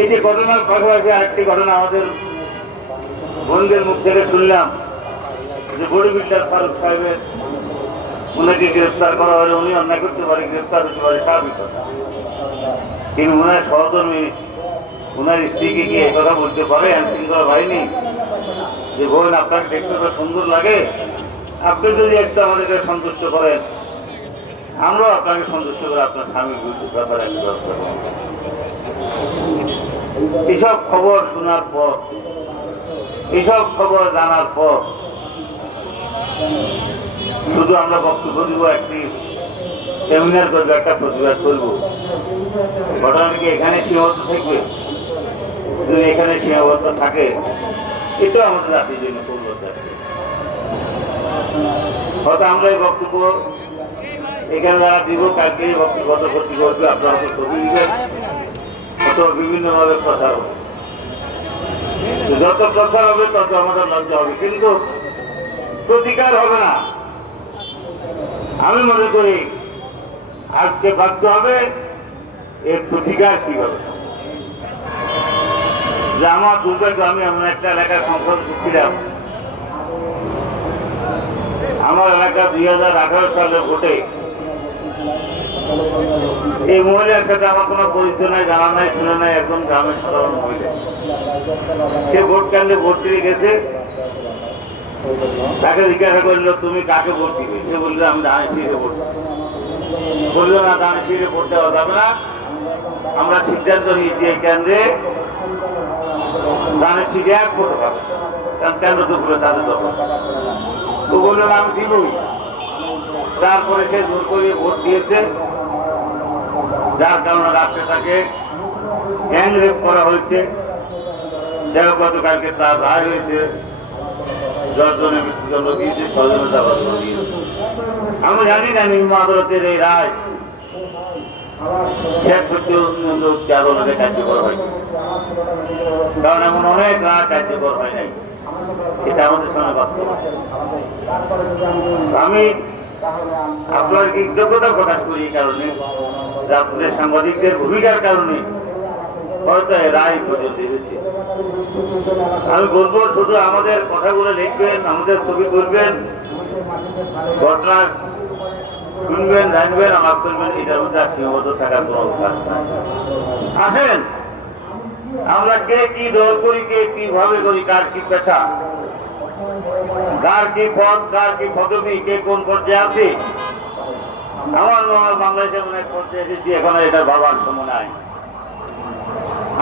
এই যে ঘটনার পাশাপাশি আরেকটি ঘটনা আমাদের বন্ধুদের মুখ থেকে শুনলাম, যে বড় ফারুক সাহেবের ওনাকে গ্রেফতার করা হলে উনি অন্যায় করতে পারে, গ্রেফতার হতে পারে, স্বাভাবিক কিন্তু ওনার সহধর্মী ওনার স্ত্রীকে কি কথা বলতে পারে? আইন শৃঙ্খলা বাহিনী, যে বোন আপনার দেখতে তো সুন্দর লাগে, আপনি যদি একটু আমাদেরকে সন্তুষ্ট করেন, আমরাও আপনাকে সন্তুষ্ট করে আপনার স্বামীর বিরুদ্ধে ব্যাপারে ব্যবস্থা করব এসব খবর শোনার পর, এসব খবর জানার পর, শুধু আমরা বক্তব্য দিব একটি সেমিনার করব, একটা প্রতিবাদ করব। ঘটনা কি এখানে সীমাবদ্ধ থাকবে? যদি এখানে সীমাবদ্ধ থাকে, এটাও আমাদের জাতির জন্য আসবে। হয়তো আমরা এই বক্তব্য এখানে যারা দিব, কালকে বক্তব্য কত ক্ষতি করবে আপনারা তো ছবি দিবেন। অথবা বিভিন্নভাবে কথা হবে। যত কথা হবে, তত আমাদের লজ্জা হবে। কিন্তু প্রতিকার হবে না। আমি মনে করি, আজকে বাধ্য হবে, এর প্রতিকার কি হবে যে আমার দুর্ভাগ্য, আমি এমন একটা এলাকার সংসদ ছিলাম। আমার এলাকা দুই হাজার আঠারো সালে ভোটে এই মহিলার সাথে আমার কোনো পরিচয় নাই, জানা নাই, শুনে নাই একজন গ্রামের সাধারণ মহিলা। সে ভোট কেন্দ্রে ভোট দিয়ে গেছে। তাকে জিজ্ঞাসা করল, তুমি কাকে ভোট দিবে? সে বলল, আমি দানিশিরে ভোট বলল, না দানিশিরে ভোট দেওয়া যাবে না। আমরা সিদ্ধান্ত নিয়েছি এই কেন্দ্রে দানিশিরে এক ভোট পাবে কারণ কেন্দ্র তো পুরো তাদের দখল তো বলল আমি দিবই। তারপরে সে জোর করে ভোট দিয়েছে। যার কারণে রাত্রে তাকে গ্যাং রেপ করা হয়েছে। যাই গতকালকে তার রায় হয়েছে, দশজনের মৃত্যুদণ্ড দিয়েছে ছজনের যাবতীয় দিয়েছে। আমি জানি না নিম্ন আদালতের এই রায় অনেক রায় হয় এটা আমাদের বাস্তব। আমি আপনার কৃতজ্ঞতা প্রকাশ করি এই কারণে। আপনাদের সাংবাদিকদের ভূমিকার কারণে হয়তো রায় পর্যন্ত এসেছে আমি বলব, শুধু আমাদের কথাগুলো লিখবেন, আমাদের ছবি করবেন ঘটনা শুনবেন, জানবেন আমার করবেন, এটার মধ্যে আর সীমাবদ্ধ থাকার কোনো নাই। আসেন, আমরা কে কি দল করি, কে কীভাবে করি, কার কি পেশা? কার কি পদ, কার কি পদবি, কে কোন পর্যায়ে আছে? আমার মনে হয় বাংলাদেশে অনেক পর্যায়ে এসেছি, এখন এটা ভাবার সময় নাই।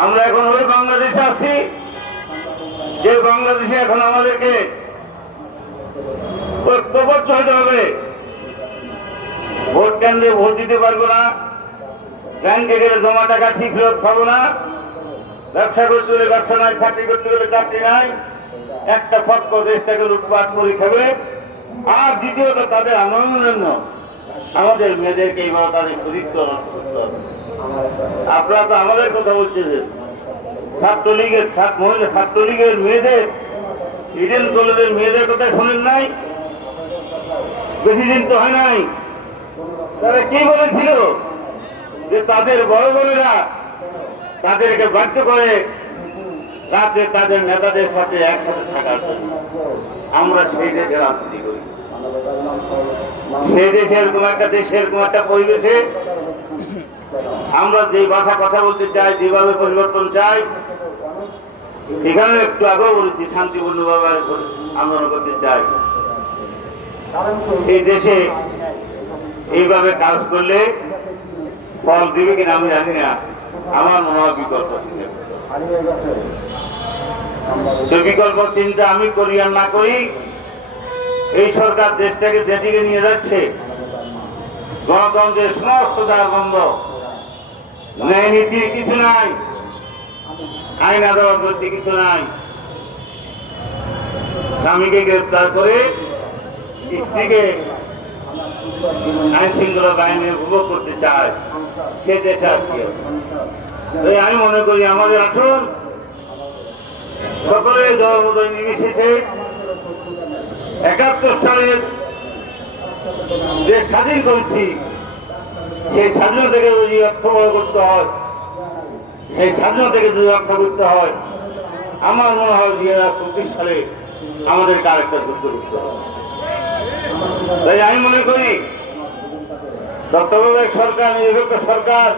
আমরা এখন ওই বাংলাদেশে আছি, যে বাংলাদেশে এখন আমাদেরকে ঐক্যবদ্ধ হতে হবে। ভোট কেন্দ্রে ভোট দিতে পারব না, ব্যাংকে গেলে জমা টাকা ঠিক ফেরত পাবো না, ব্যবসা করতে গেলে ব্যবসা নাই, চাকরি করতে গেলে চাকরি নাই একটা পক্ষ দেশটাকে লুটপাট করে খাবে। আর দ্বিতীয়ত তাদের আনন্দের জন্য আমাদের মেয়েদেরকে এইভাবে তাদের নষ্ট করতে হবে। আপনারা তো আমাদের কথা বলছেন ছাত্রলীগের ছাত্র মহিলা ছাত্রলীগের মেয়েদের, ইডেন কলেজের মেয়েদের কথা শোনেন নাই? বেশি দিন তো হয় নাই। তারা কি বলেছিল যে তাদের বড় বোনেরা তাদেরকে বাধ্য করে রাতে তাদের নেতাদের সাথে একসাথে থাকার জন্য আমরা সেই দেশে রাজনীতি করি। সেই দেশের কোন একটা দেশের কোন একটা পরিবেশে আমরা যে ভাষা কথা বলতে চাই, যেভাবে পরিবর্তন চাই, এখানে একটু আগেও বলেছি, শান্তিপূর্ণভাবে আন্দোলন করতে চাই। এই দেশে এইভাবে কাজ করলে ফল দিবে কিনা আমি জানি না। আমার মনে হয় বিকল্প সে বিকল্প চিন্তা আমি করি আর না করি, এই সরকার দেশটাকে যেদিকে নিয়ে যাচ্ছে, গণতন্ত্রের সমস্ত দ্বার বন্ধ। ন্যায় নীতির কিছু নাই, আইন আদালত কিছু নাই। স্বামীকে গ্রেপ্তার করে স্ত্রীকে আইন শৃঙ্খলা বাহিনীর উপভোগ করতে চায়, সে দেশে আজকে আমি মনে করি আমাদের আসুন সকলে জবাবদারি নির্বিশেষে একাত্তর সালের যে স্বাধীন করেছি সেই স্বাধীনতাকে যদি অর্থবহ করতে হয়, সেই স্বাধীনতাকে যদি রক্ষা করতে হয়, আমার মনে হয় দুই হাজার চব্বিশ সালে আমাদেরকে আরেকটা যুদ্ধ করতে হবে। তাই আমি মনে করি তত্ত্বাবধায়ক সরকার, নিরপেক্ষ সরকার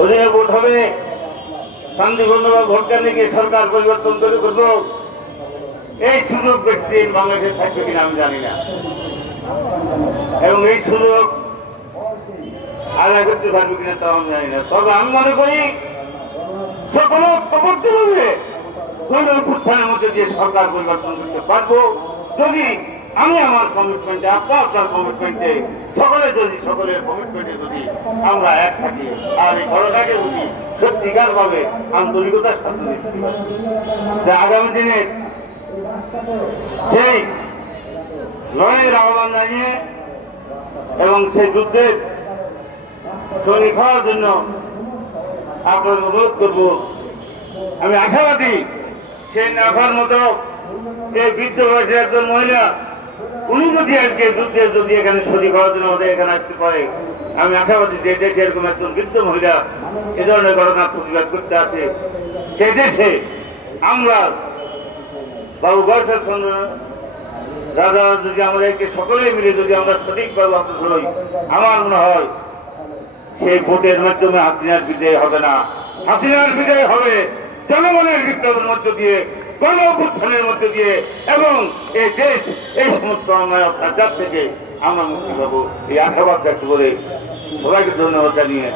ওদের ভোট হবে। শান্তিপূর্ণভাবে ভোট কেন্দ্রে সরকার পরিবর্তন করে করব। এই সুযোগ ব্যক্তি বাংলাদেশে থাকবে কিনা আমি জানি না। এবং এই সুযোগ আদায় করতে পারবে কিনা তাও আমি জানি না। তবে আমি মনে করি, সকল প্রবর্তী হবে কোন উত্থানের মধ্যে দিয়ে সরকার পরিবর্তন করতে পারব। যদি আমি আমার কমিটমেন্টে আপনার আপনার কমিটমেন্টে সকলে যদি সকলের কমিটমেন্টে যদি আমরা এক থাকি আর এই ঘটনাকে যদি সত্যিকার ভাবে আন্তরিকতার সাথে যে আগামী দিনে সেই লড়াইয়ের আহ্বান জানিয়ে এবং সেই যুদ্ধের শরীর হওয়ার জন্য আপনার অনুরোধ করব, আমি আশাবাদী সেই নাফার মতো এই বৃদ্ধ বয়সের একজন মহিলা উনি যদি আজকে যুদ্ধে যদি এখানে শরীর হওয়ার জন্য আমাদের এখানে আসতে পারে, আমি আশাবাদী যে দেশে এরকম একজন বৃদ্ধ মহিলা এ ধরনের ঘটনা প্রতিবাদ করতে আছে সেই দেশে আমরা বাবু গয়েশ্বর চন্দ্র দাদা যদি আমাদেরকে সকলেই মিলে যদি আমরা সঠিকভাবে অগ্রসর হই আমার মনে হয় সেই ভোটের মাধ্যমে হাসিনার বিজয় হবে না। হাসিনার বিজয় হবে জনগণের বিপ্লবের মধ্য দিয়ে গণ অভ্যুত্থানের মধ্যে দিয়ে এবং এই দেশ, এই সমস্ত অন্যায় অত্যাচার থেকে আমরা মুক্তি পাবো। এই আশাবাদ ব্যক্ত করে সবাইকে ধন্যবাদ জানিয়ে